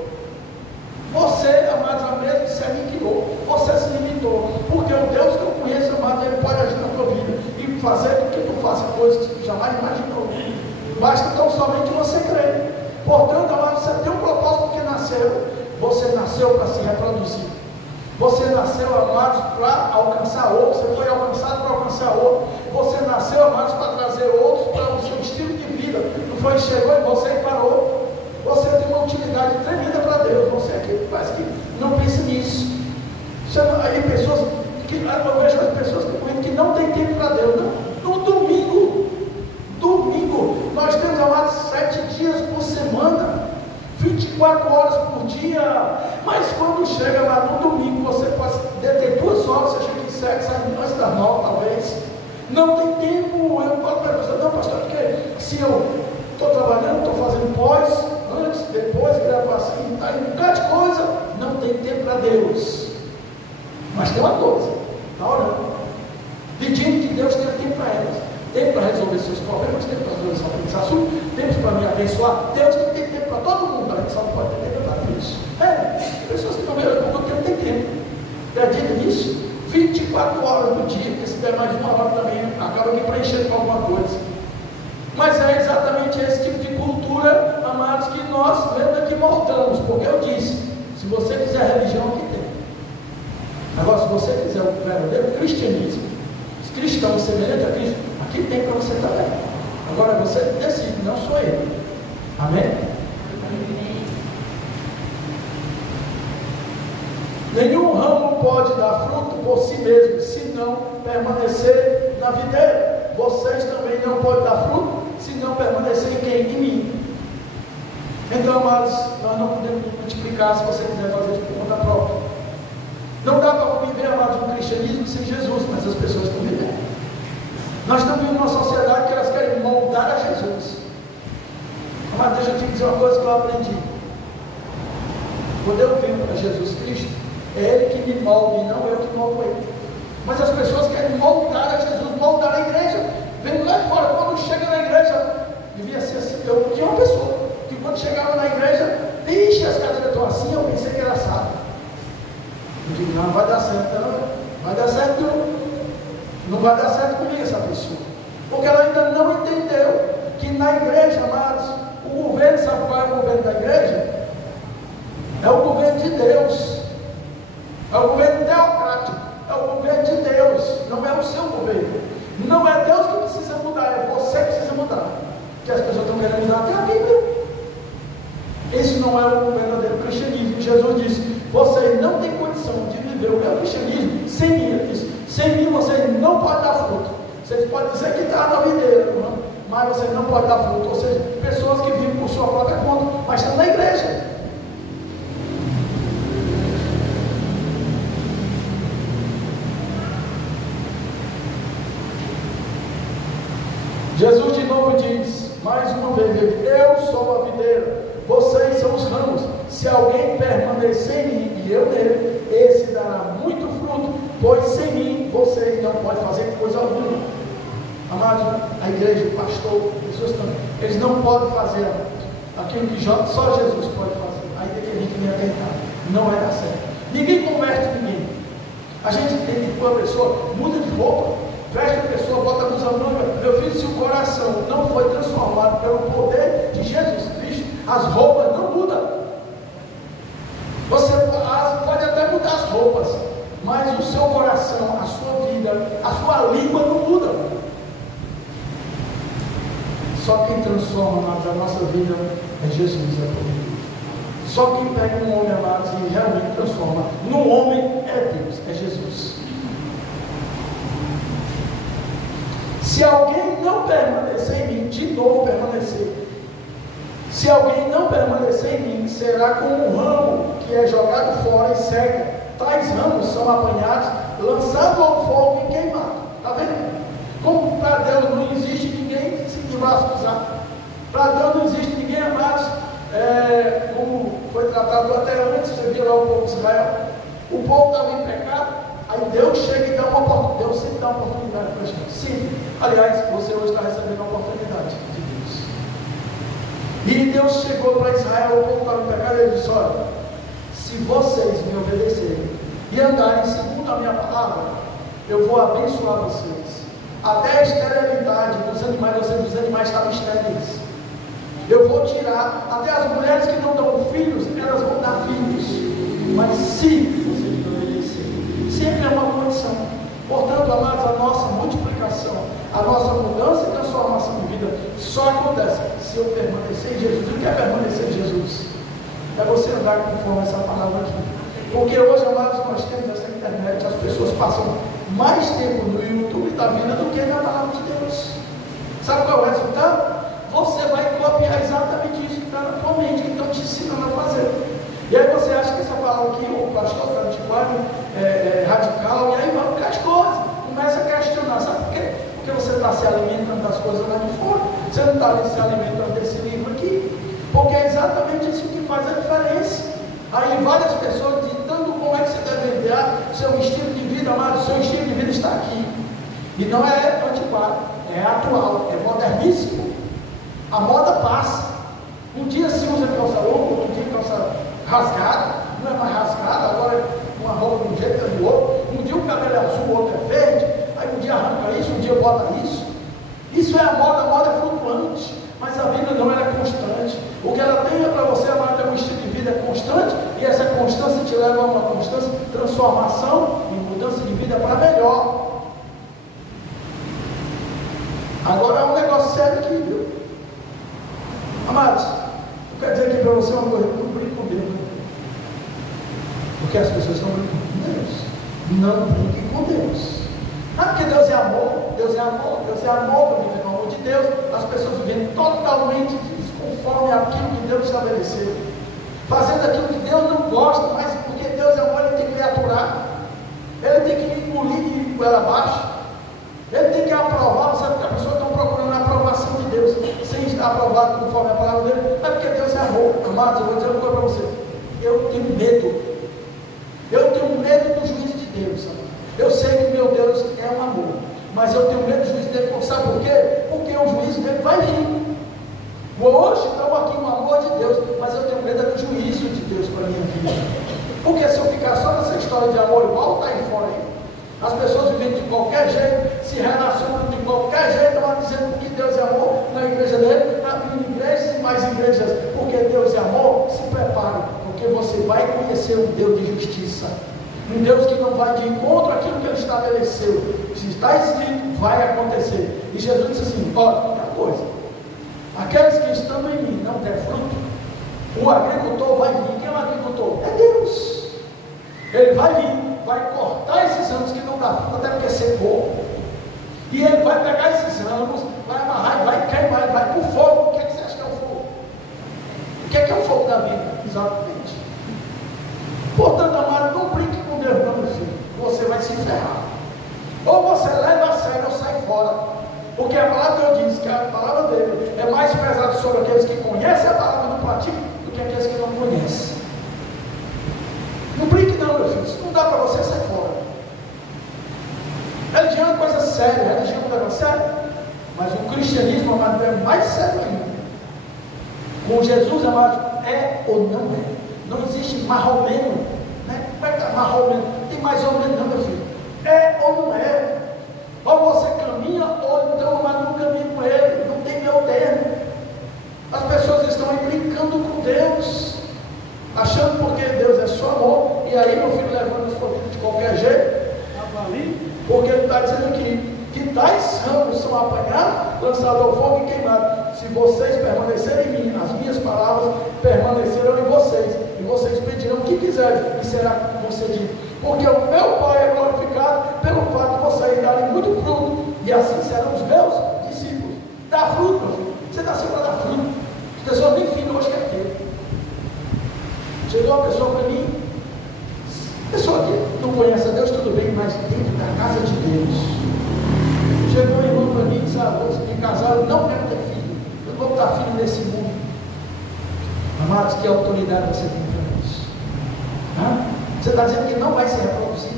Você, amados, a mesmo se aniquilou, você se limitou, porque o Deus que eu conheço, amado, ele pode agir na tua vida e fazer com que tu faça coisas que tu jamais imaginou. Basta tão somente você crer. Portanto, amado, você tem um propósito porque nasceu. Você nasceu para se reproduzir. Você nasceu, amados, para alcançar outros. Você foi alcançado para alcançar outros. Você nasceu, amados, para trazer outros para o seu estilo de vida. Não foi, chegou em você e parou. Você tem uma utilidade tremenda para Deus. Você que parece que não pensa nisso. Aí pessoas que eu vejo as pessoas que não tem tempo para Deus. No domingo, nós temos, amados, 7 dias por semana, 24 horas por dia. Mas quando chega lá no domingo, você pode ter 2 horas, você chega em 7, sai antes das 9 talvez. Não tem tempo. Eu falo para a pessoa, não, pastor, porque se eu estou trabalhando, estou fazendo pós, antes, depois, gravação, tá aí um bocado de coisa, não tem tempo para Deus. Mas tem uma coisa, está orando, pedindo que Deus tenha tempo para elas, tempo para resolver seus problemas, tempo para resolver seus assuntos, tempo para me abençoar. Deus tem que ter tempo para todo mundo, a gente só não pode ter tempo para Deus. Pessoas que não veem porque não tem tempo. Acredita nisso? 24 horas do dia, porque se der mais de 1 hora também, acaba me preenchendo com alguma coisa. Mas é exatamente esse tipo de cultura, amados, que nós mesmo aqui moldamos, porque eu disse, se você quiser religião, aqui tem. Agora, se você quiser o verdadeiro cristianismo, os cristãos semelhantes a Cristo, aqui tem para você também. Agora você decide, não sou eu. Amém? Nenhum ramo pode dar fruto por si mesmo, se não permanecer na videira. Vocês também não podem dar fruto, se não permanecerem em mim. Então, amados, nós não podemos multiplicar se você quiser fazer isso por conta própria. Não dá para viver, amados, um cristianismo sem Jesus, mas as pessoas estão vivendo. Nós estamos vivendo uma sociedade que elas querem moldar a Jesus. Mas deixa eu te dizer uma coisa que eu aprendi. Quando eu venho para Jesus Cristo, é Ele que me molda e não eu que moldo Ele. Mas as pessoas querem moldar a Jesus, moldar a igreja. Vendo lá de fora, quando chega na igreja, devia ser assim. Eu tinha uma pessoa que quando chegava na igreja, vixe, as cadeiras estão assim, eu pensei que era sábado. Eu digo, não vai dar certo, não vai dar certo, não vai dar certo comigo essa pessoa. Porque ela ainda não entendeu que na igreja, amados, o governo, sabe qual é o governo da igreja? É o governo de Deus. É o governo teocrático. É o governo de Deus. Não é o seu governo. Não é Deus que precisa mudar, é você que precisa mudar. Que as pessoas estão querendo mudar até a Bíblia. Esse não é o verdadeiro cristianismo. Jesus disse: vocês não têm condição de viver o meu cristianismo sem mim. Ele disse: sem mim vocês não podem dar fruto. Vocês podem dizer que está na videira, mas vocês não podem dar fruto. Ou seja, pessoas que vivem por sua própria conta, mas estão na igreja. Jesus de novo diz, mais uma vez, eu sou a videira, vocês são os ramos. Se alguém permanecer em mim e eu nele, esse dará muito fruto, pois sem mim vocês não podem fazer coisa alguma. Amados, a igreja, o pastor, pessoas também, eles não podem fazer aquilo que só Jesus pode fazer. Aí tem que a gente vir atentar, não vai dar certo. Ninguém converte ninguém. A gente tem que pôr a pessoa, muda de roupa, veste a pessoa, bota a blusa branca. Meu filho, se o coração não foi transformado pelo poder de Jesus Cristo, as roupas não mudam. Você pode até mudar as roupas, mas o seu coração, a sua vida, a sua língua não muda. Só quem transforma a nossa vida é Jesus, é poder. Só quem pega um homem, amados, e realmente transforma no homem é Deus, é Jesus. Se alguém não permanecer em mim, de novo permanecer. Se alguém não permanecer em mim, será como um ramo que é jogado fora e seca. Tais ramos são apanhados, lançados ao fogo e queimados. Está vendo? Como para Deus não existe ninguém se lascar. Para Deus não existe ninguém, amados. Como foi tratado até antes, você via lá o povo de Israel. O povo estava em pecado. Aí Deus chega e dá uma oportunidade. Deus sempre dá uma oportunidade para a gente. Sim. Aliás, você hoje está recebendo a oportunidade de Deus. E Deus chegou para Israel, o povo estava em pecado, e ele disse: olha, se vocês me obedecerem e andarem segundo a minha palavra, eu vou abençoar vocês. Até a esterilidade dos animais, ou seja, os animais estavam estéreis. Eu vou tirar, até as mulheres que não dão filhos, elas vão dar filhos. Mas se vocês me obedecerem, sempre é uma condição. Portanto, amados, a nossa multiplicação, a nossa mudança e transformação de vida só acontece se eu permanecer em Jesus. O que é permanecer em Jesus? É você andar conforme essa palavra aqui. Porque hoje, amados, nós temos essa internet, as pessoas passam mais tempo no YouTube da vida do que na palavra de Deus. Sabe qual é o resultado? Você vai copiar exatamente isso que está na tua mente, que estão te ensinando a fazer. E aí você acha que essa palavra aqui, o pastor está antiquado, radical, e aí vai ficar as coisas. Começa a questionar, sabe por quê? Porque você está se alimentando das coisas lá de fora, você não está se alimentando desse livro aqui. Porque é exatamente isso que faz a diferença. Aí várias pessoas ditando como é que você deve enviar seu estilo de vida, amado, o seu estilo de vida está aqui. E não é antiquado, é atual, é moderníssimo. A moda passa. Um dia se usa calça longa, outro dia calça rasgada, não é mais rasgada, agora é uma roupa de um jeito e do outro. Um dia o cabelo é azul, o outro é verde, aí um dia arranca isso, um dia bota isso. Isso é a moda é flutuante, mas a vida não, ela é constante. O que ela tem é para você, amado, é um estilo de vida constante, e essa constância te leva a uma constância, transformação e mudança de vida para melhor. Agora é um negócio sério aqui, viu? Amados, eu quero dizer aqui para você uma coisa: não brinque com Deus, porque as pessoas estão brincando com Deus. Não brinquem com Deus. Não é porque Deus é amor, Deus é amor, Deus é amor, para viver no amor de Deus. As pessoas vivem totalmente desconforme aquilo que Deus estabeleceu, fazendo aquilo que Deus não gosta, mas porque Deus é amor, ele tem que lhe aturar, ele tem que lhe engolir de goela abaixo, ele tem que aprovar. Você sabe que a pessoa está procurando a aprovação de Deus, sem estar aprovado conforme a palavra dele. Não é porque Deus é amor. Amados, eu vou dizer uma coisa para você: eu tenho medo. Eu tenho medo do juízo de Deus, sabe? Eu sei que meu Deus é um amor, mas eu tenho medo do juízo dele. Sabe por quê? Porque o juízo dele vai vir. Hoje estamos aqui no amor de Deus, mas eu tenho medo do juízo de Deus para a minha vida. Porque se eu ficar só nessa história de amor igual está aí fora aí, as pessoas vivem de qualquer jeito, se relacionam de qualquer jeito, estão dizendo que Deus é amor na igreja dele, abrindo igrejas e mais igrejas. Porque Deus é amor, se prepare, porque você vai conhecer um Deus de justiça, um Deus que não vai de encontro àquilo que ele estabeleceu. Se está escrito, vai acontecer. E Jesus disse assim: olha, uma coisa, aqueles que estão em mim não der fruto, O agricultor vai vir. Quem é o agricultor? É Deus. Ele vai vir, vai cortar esses ramos que não dá fruto, até porque secou. E ele vai pegar esses ramos, vai amarrar e vai queimar, ele vai para o fogo. O que é que você acha que é o fogo? O que é o fogo da vida? Exatamente. Portanto, amado, não brinque com Deus, não, meu filho. Você vai se ferrar. Ou você leva a sério ou sai fora. Porque a palavra de Deus diz que a palavra dele é mais pesada sobre aqueles que conhecem a palavra do praticam do que aqueles que não conhecem. Não brinque não, meu filho. Se não dá para você, sai fora. Religião é coisa séria. Religião é coisa séria. Mas o cristianismo, amado, é mais sério ainda. Com Jesus, amado, é ou não é. Não existe marromeno, né? Como é que é marromeno? Tem mais ou menos não, meu filho. É ou não é? Ou você caminha, ou então, amado, não caminha com ele. Não tem meio termo. As pessoas estão aí brincando com Deus, achando porque Deus é só amor, e aí, meu filho, levando a sua vida de qualquer jeito, porque ele está dizendo aqui que tais ramos são apanhados, lançados ao fogo e queimados. Se vocês permanecerem em mim, as minhas palavras permanecerão em vocês, e vocês pedirão o que quiserem, e será concedido. Porque o meu Pai é glorificado pelo fato de vocês darem muito fruto, e assim serão os meus discípulos. Dá fruto, meu filho. Você está segurando a dar fruto. As pessoas nem filho hoje quer ter. Chegou uma pessoa para mim, pessoa que não conhece a Deus, tudo bem, mas dentro da casa de Deus. Chegou um irmão para mim e disse: vou me casar, eu não quero ter filho, eu não vou botar filho nesse mundo. Amados, que autoridade você tem para isso? Você está dizendo que não vai se reproduzir?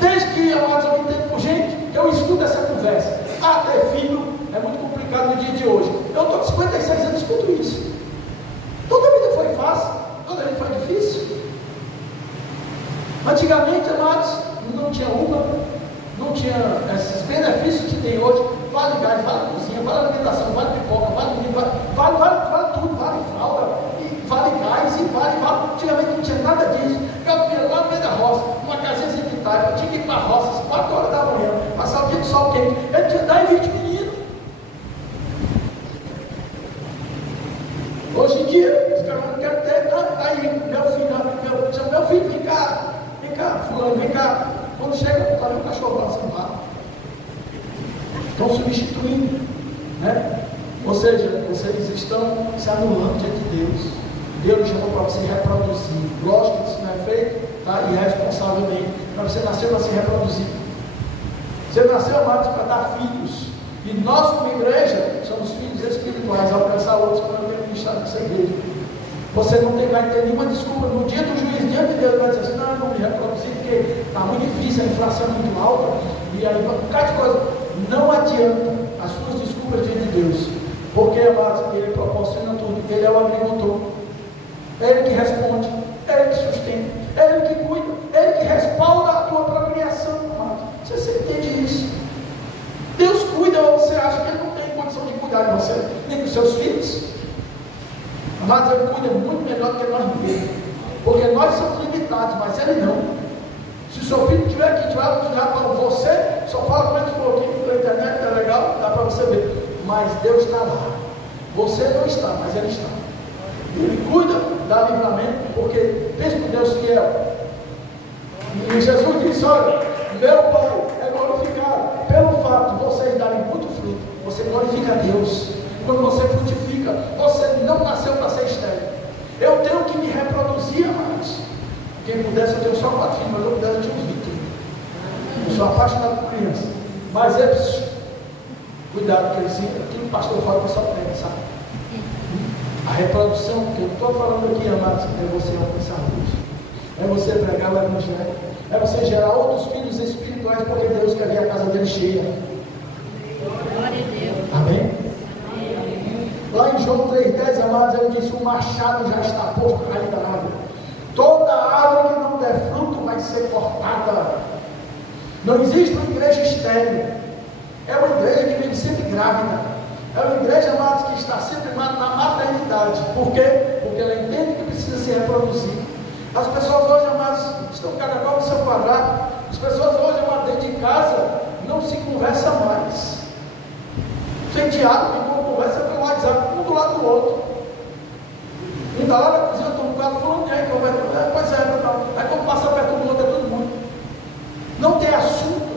Desde que, amados, eu entendo por gente, eu escuto essa conversa. Ter filho é muito complicado no dia de hoje. Eu estou com 56 anos e escuto isso. Toda a vida foi fácil, toda a vida foi difícil. Antigamente, amados, não tinha Uber, não tinha esses benefícios que tem hoje. Vale gás, vale cozinha, vale alimentação, vale pipoca, vale tudo, vale fralda, e vale gás, e vale. Antigamente não tinha nada disso. Eu via lá no meio da roça, uma casinha de Itaipa, tinha que ir para a roça às 4 horas da manhã, passar o dia de sol quente. Ele tinha 10, 20 meninos. Hoje em dia, os caras não querem ter, tá aí, meu filho, vem cá, fulano, vem cá. Quando chega, está ali um cachorro passando lá. Estão substituindo, né? Ou seja, vocês estão se anulando diante de Deus. Deus chamou para você reproduzir. Lógico que isso não é feito, tá? Irresponsavelmente. Mas você nasceu para se reproduzir. Você nasceu, amados, para dar filhos. E nós, como igreja, somos filhos espirituais, alcançar outros quando eu tenho ministrado nessa igreja. Você não vai ter nenhuma desculpa no dia do juiz, diante de Deus, vai dizer assim: não, eu não me reproduzi porque está muito difícil, a inflação é muito alta, e aí um bocado de coisa. Não adianta as suas desculpas diante de Deus, porque, amados, Ele proporciona tudo, Ele é o agricultor, é Ele que responde, é Ele que sustenta, é Ele que cuida, é Ele que respalda a tua procriação, amado. Você entende isso? Deus cuida, ou você acha que Ele não tem condição de cuidar de você, nem dos seus filhos? Amados, Ele cuida muito melhor do que nós vivemos, porque nós somos limitados, mas Ele não. Se o seu filho estiver aqui, tiver para você, só fala com ele se for aqui pela internet, é legal, dá para você ver. Mas Deus está lá. Você não está, mas Ele está. Ele cuida, dá livramento, porque pense por Deus fiel. E Jesus disse: olha, meu Pai é glorificado pelo fato de vocês darem muito fruto. Você glorifica a Deus. Quando você frutifica, você não nasceu para ser estéril. Eu tenho que me reproduzir, amados. Quem pudesse, eu tenho só 4 filhos, mas eu pudesse, eu tinha uns 20. Eu sou apaixonado por criança. Mas eles, cuidado, porque aqui o pastor fala que só pega, sabe? A reprodução, que eu estou falando aqui, amados, é você alcançar Deus. É você pregar o evangelho. É você gerar outros filhos espirituais, porque Deus quer ver a casa dele cheia. Glória a Deus. Amém? Lá em João 3,10, amados, ele disse: o machado já está posto na raiz da árvore. Toda árvore que não der fruto vai ser cortada. Não existe uma igreja estéril. É uma igreja que vive sempre grávida. É uma igreja, amados, que está sempre na maternidade. Por quê? Porque ela entende que precisa se reproduzir. As pessoas hoje, amados, estão cada qual no seu quadrado. As pessoas hoje, amados, dentro de casa, não se conversam mais. Sem diálogo, então conversa pelo WhatsApp, um do lado do outro. está lá na cozinha, eu estou no quarto falando, e aí que eu vai, pois é, tal. Aí quando passa perto do outro, é todo mundo. Não tem assunto.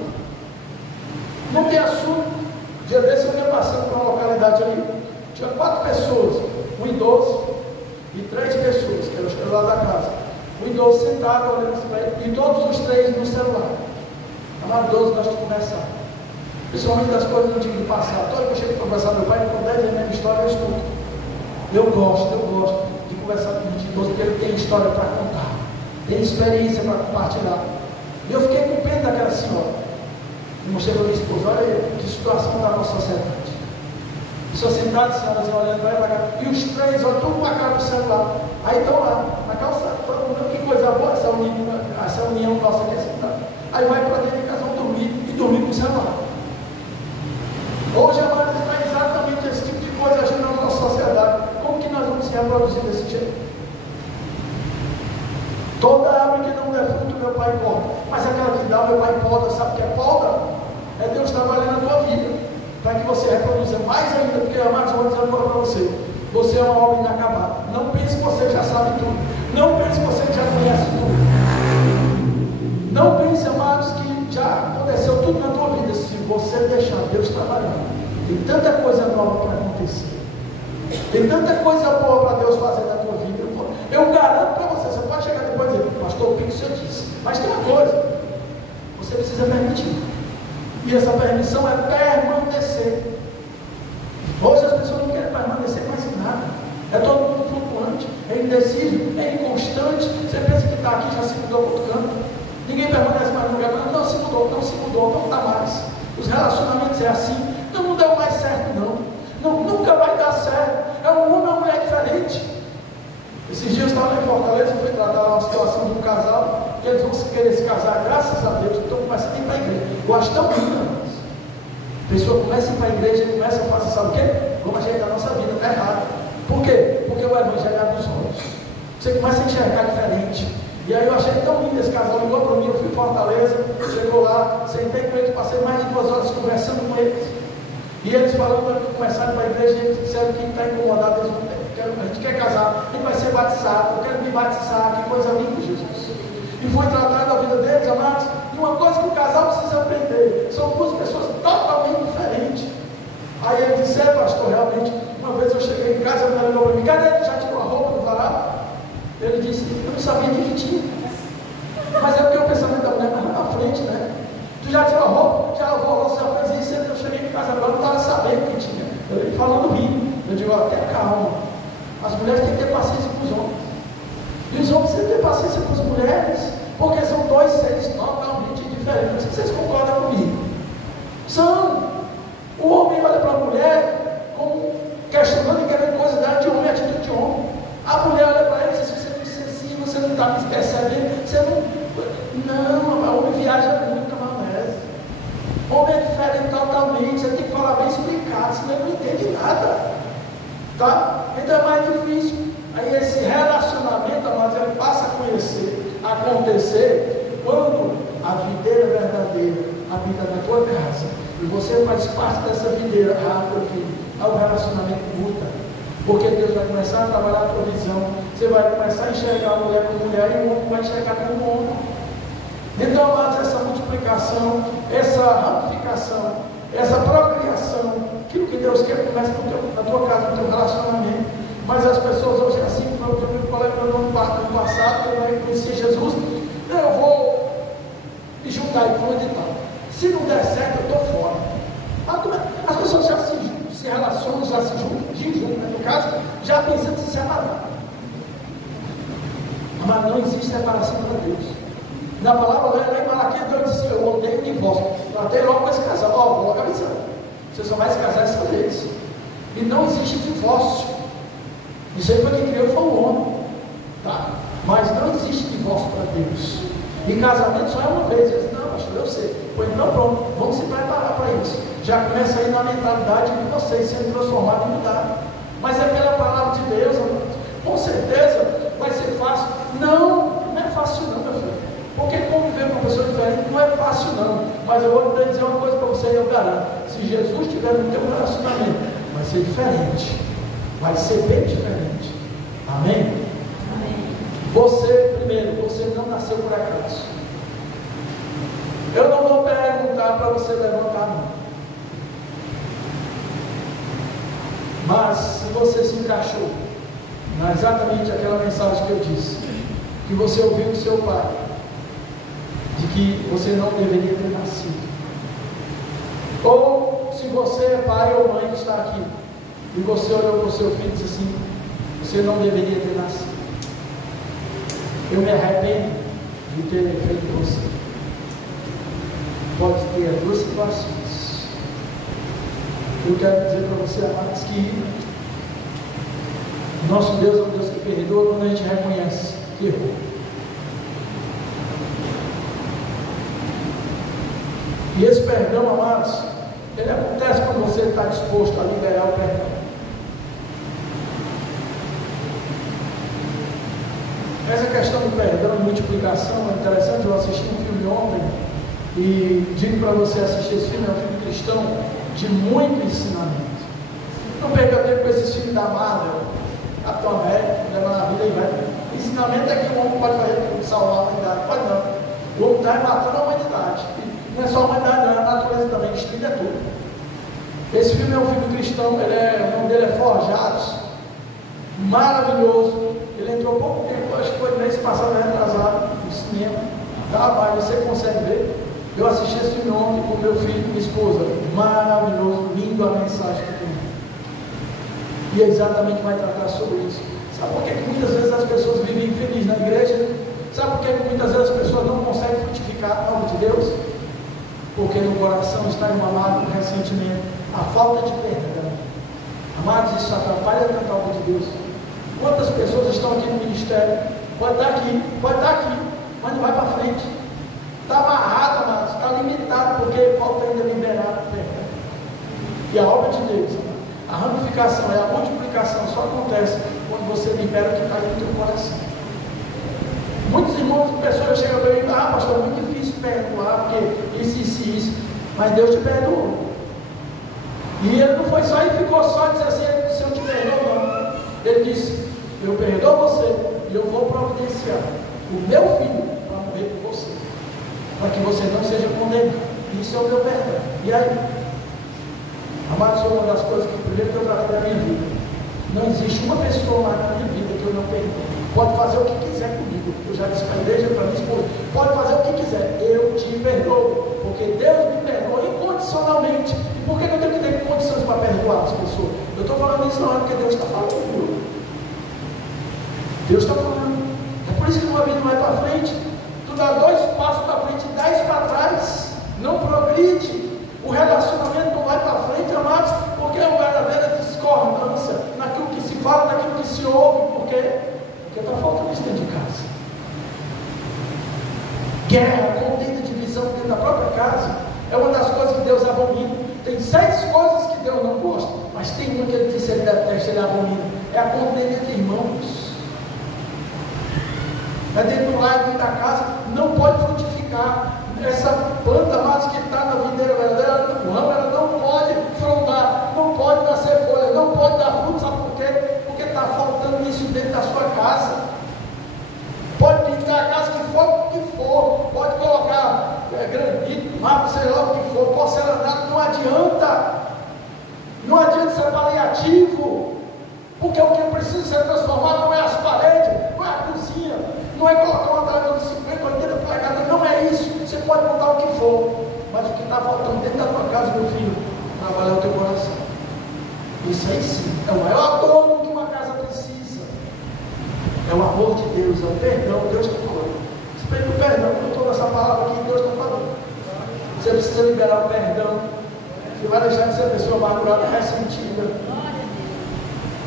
Não tem assunto. Dia desse eu ia passando por uma localidade ali, tinha 4 pessoas, um idoso e 3 pessoas, que eram lá da casa. O idoso sentado, olhando para ele, e todos os 3 no celular. Amado, idoso gosta de conversar. Principalmente das coisas que eu tive de passar. Toda vez que eu chego de conversar com meu pai, com 10 anos de minha história, eu escuto. Eu gosto de conversar com o idoso, porque ele tem história para contar, tem experiência para compartilhar. E eu fiquei com pena daquela senhora. E mostrei para minha esposa, olha aí, que situação está na nossa sociedade. Pessoas sentadas, senhoras olhando para ela, e os 3, olha, tudo com a cara no celular. Aí estão lá, na calçada, todo mundo, que coisa boa essa união nossa aqui sentada. Aí vai para dentro de casa, vão dormir, e dormir com o celular. Hoje a mãe está exatamente esse tipo de coisa agindo na nossa sociedade. Como que nós vamos se reproduzir desse jeito? Toda árvore que não der fruto, meu pai corta. Mas aquela que dá, meu pai poda. Sabe o que é poda? É Deus trabalhando na tua vida, para que você reproduza mais ainda. Porque, amados, eu vou dizer agora para você: você é uma obra inacabada. Não pense que você já sabe tudo. Não pense que você já conhece tudo. Não pense, amados, que já aconteceu tudo na tua vida. Se você deixar Deus trabalhar, tem tanta coisa nova para acontecer. Tem tanta coisa boa para Deus fazer na tua vida. Eu garanto para você. Você pode chegar depois e dizer, pastor, o que o senhor disse? Mas tem uma coisa, você precisa permitir. E essa permissão é permanecer. Hoje as pessoas não querem permanecer mais em nada. É todo mundo flutuante, é indeciso, é inconstante. Você pensa que está aqui, já se mudou para outro canto. Ninguém permanece mais no lugar. Não se mudou, não está mais. Os relacionamentos é assim. Não deu mais certo, não. Nunca vai dar certo. É um homem ou uma mulher diferente. Esses dias eu estava em Fortaleza e fui tratar uma situação de um casal, que eles vão querer se casar, graças a Deus, então começa a ir para a igreja. Eu acho tão lindo. A pessoa começa a ir para a igreja e começa a fazer, sabe o quê? Vamos ajeitar a nossa vida, está errado. Por quê? Porque o evangelho abre os olhos. Você começa a enxergar diferente. E aí eu achei tão lindo esse casal, ligou para mim, eu fui em Fortaleza, chegou lá, sentei com eles, passei mais de 2 horas conversando com eles. E eles falando para começar para a igreja, eles disseram que está incomodado, eles não a gente quer casar, a gente vai ser batizado, eu quero me batizar, que coisa linda, Jesus. E foi tratado a vida deles, amados, e uma coisa que o casal precisa aprender, são 2 pessoas totalmente diferentes. Aí ele disse, pastor, realmente, uma vez eu cheguei em casa, a mulher olhou para mim, cadê ele? Já tirou a roupa do varal? Ele disse, eu não sabia nem que tinha. Mas é porque o pensamento da mulher estava na frente, né? Tu já tirou a roupa, já lavou a louça, já fez isso, eu cheguei em casa agora, não estava sabendo que tinha. Ele falando rindo, eu digo, até calma. As mulheres têm que ter paciência com os homens. E os homens têm que ter paciência com as mulheres, porque são 2 seres totalmente diferentes. Não sei se vocês concordam comigo. O homem olha para a mulher como questionando e querendo coisa dela de homem, atitude de homem. A mulher olha para ele e diz, você não disse assim, você não está me percebendo, você não, o homem viaja muito na maionese. O homem é diferente totalmente, você tem que falar bem explicado, senão ele não entende nada. Tá? Então é mais difícil. Aí esse relacionamento, amados, ele passa a conhecer, a acontecer quando a videira verdadeira habita na tua casa e você faz parte dessa videira. Meu filho, o relacionamento muda, porque Deus vai começar a trabalhar a tua visão. Você vai começar a enxergar a mulher como mulher e o homem vai enxergar como homem. Então, amados, essa multiplicação, essa ramificação, essa procriação, aquilo que Deus quer começa na tua casa, no teu relacionamento. Mas as pessoas hoje, assim como eu tive um colega no ano passado, que eu conheci Jesus, eu vou me juntar e fulano de tal. Se não der certo, eu estou fora. As pessoas já se relacionam, já se juntam, no caso, já pensando em se separar. Mas não existe separação para Deus. Na palavra lá em Malaquias, Deus disse, eu odeio o divórcio. Tratei logo com esse casal, vou logo avisando. Você só vai se casar essa vez. E não existe divórcio. Isso aí foi quem criou, foi o homem. Tá? Mas não existe divórcio para Deus. E casamento só é uma vez. Ele disse, não, pastor, eu sei. Pois então pronto, vamos se preparar para isso. Já começa aí na mentalidade de vocês sendo transformados e mudados. Mas é pela palavra de Deus, amados. Com certeza vai ser fácil. Não é fácil não, meu filho. Porque conviver com uma pessoa diferente não é fácil não. Mas eu vou dizer uma coisa para você e eu garanto. Se Jesus estiver no teu relacionamento, vai ser diferente. Vai ser bem diferente. Amém? Você, primeiro, você não nasceu por acaso. Eu não vou perguntar para você levantar a mão. Mas se você se encaixou exatamente aquela mensagem que eu disse, que você ouviu do seu pai, de que você não deveria ter nascido, ou se você é pai ou mãe que está aqui, e você olhou para o seu filho e disse assim: você não deveria ter nascido, eu me arrependo de ter feito você. Pode ter as duas situações. Eu quero dizer para você, amados, que nosso Deus é um Deus que perdoa quando a gente reconhece que errou. E esse perdão, amados, ele acontece quando você está disposto a liberar o perdão. Essa questão do perdão e multiplicação é interessante. Eu assisti um filme ontem e digo para você assistir esse filme. É um filme cristão de muito ensinamento. Não perca tempo com esses filmes da Marvel, Capitão América, Mulher Maravilha e vai. O ensinamento é que o homem pode fazer tudo, salvar a humanidade. Pode não. O homem está matando a humanidade. E não é só a humanidade, não, é a natureza também, destruindo é tudo. Esse filme é um filme cristão, o nome dele é Forjados. Maravilhoso. Ele entrou há pouco tempo, acho que foi mês passado, retrasado, no cinema. Rapaz, você consegue ver? Eu assisti esse filme ontem com meu filho e minha esposa. Maravilhoso, lindo a mensagem que tem. E exatamente vai tratar sobre isso. Sabe por que muitas vezes as pessoas vivem infelizes na igreja? Sabe por que muitas vezes as pessoas não conseguem frutificar a obra de Deus? Porque no coração está embalado o ressentimento, a falta de perdão. Amados, isso atrapalha tanto a obra de Deus. Quantas pessoas estão aqui no ministério? Pode estar aqui, mas não vai para frente. Está amarrado, amados, está limitado, porque falta ainda liberar o perdão. E a obra de Deus, a ramificação e a multiplicação só acontece quando você libera o que está dentro do teu coração. Muitos irmãos, pessoas chegam para mim: ah, pastor, é muito difícil perdoar, porque isso, mas Deus te perdoou. E ele não foi só e ficou só e disse assim: se eu te perdoo, não. Ele disse: eu perdoo você e eu vou providenciar o meu filho para morrer por você, para que você não seja condenado. Isso é o meu perdão. E aí, amados, foi uma das coisas que primeiro que eu tratei da minha vida. Não existe uma pessoa mais na minha vida que eu não perdoo. Pode fazer o que quiser comigo. Eu já disse para a igreja, para a minha esposa: pode fazer o que quiser, eu te perdoo, porque Deus me perdoa incondicionalmente. E por que eu tenho que ter condições para perdoar as pessoas? Eu estou falando isso não é porque Deus está falando. Deus está falando. É por isso que uma vida não vai para frente. Tu dá 2 passos para frente e 10 para trás. Não progride. O relacionamento não vai para frente, amados, porque é uma verdadeira discordância naquilo que se fala, naquilo que se ouve. Por quê? Porque está faltando isso dentro de casa. Guerra, contenda, divisão dentro da própria casa é uma das coisas que Deus abomina. Tem 6 coisas que Deus não gosta, mas tem uma que ele disse ele detesta, ele abomina. É a contenda entre irmãos. É dentro do lar, dentro da casa, não pode frutificar. Essa planta, amados, que está na videira verdadeira, no ramo, ela não pode frondar, não pode nascer folha, não pode dar fruto. Sabe por quê? Porque está faltando isso dentro da sua casa. Pode pintar a casa que for, pode colocar granito, mármore, sei lá o que for, porcelanato, não adianta. Não adianta ser paliativo, porque o que precisa ser transformado não é as paredes, não é a cozinha, não é colocar uma televisão de 50, 80 polegadas, não é isso. Você pode botar o que for, mas o que está faltando dentro da tua casa, meu filho, trabalhar o teu coração. Isso aí sim, é o maior dono que uma casa precisa. É o amor de Deus, é o perdão. Deus está falando. Respeita o perdão, eu estou nessa palavra aqui, Deus está falando. Você precisa liberar o perdão. Você vai deixar de ser pessoa amargurada e ressentida.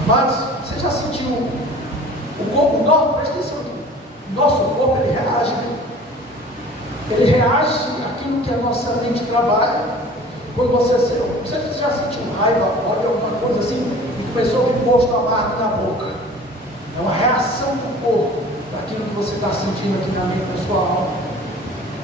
Mas você já sentiu o corpo nosso? Presta atenção aqui. Nosso corpo, ele reage. Ele reage àquilo que a nossa mente trabalha. Quando você já sentiu raiva, ódio, alguma coisa assim, e começou a vir gosto amargo na boca. É uma reação do corpo daquilo que você está sentindo aqui na mente, na sua alma.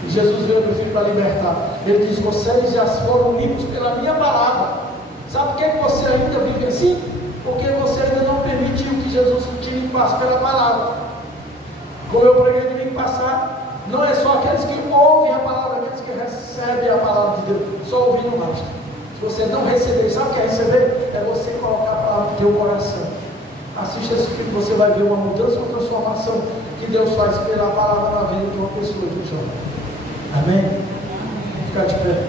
E Jesus veio, meu filho, para libertar. Ele diz: vocês já foram limpos pela minha palavra. Sabe por que você ainda vive assim? Porque você ainda não permitiu que Jesus te limpasse pela palavra. Como eu preguei domingo passado, não é só aqueles que ouvem a palavra, aqueles que recebem a palavra de Deus. Só ouvir não basta. Se você não receber, sabe o que é receber? É você colocar a palavra no teu coração. Assista esse filme, você vai ver uma mudança, uma transformação que Deus faz pela palavra na vida de uma pessoa, de um jovem. Amém? Vamos ficar de pé.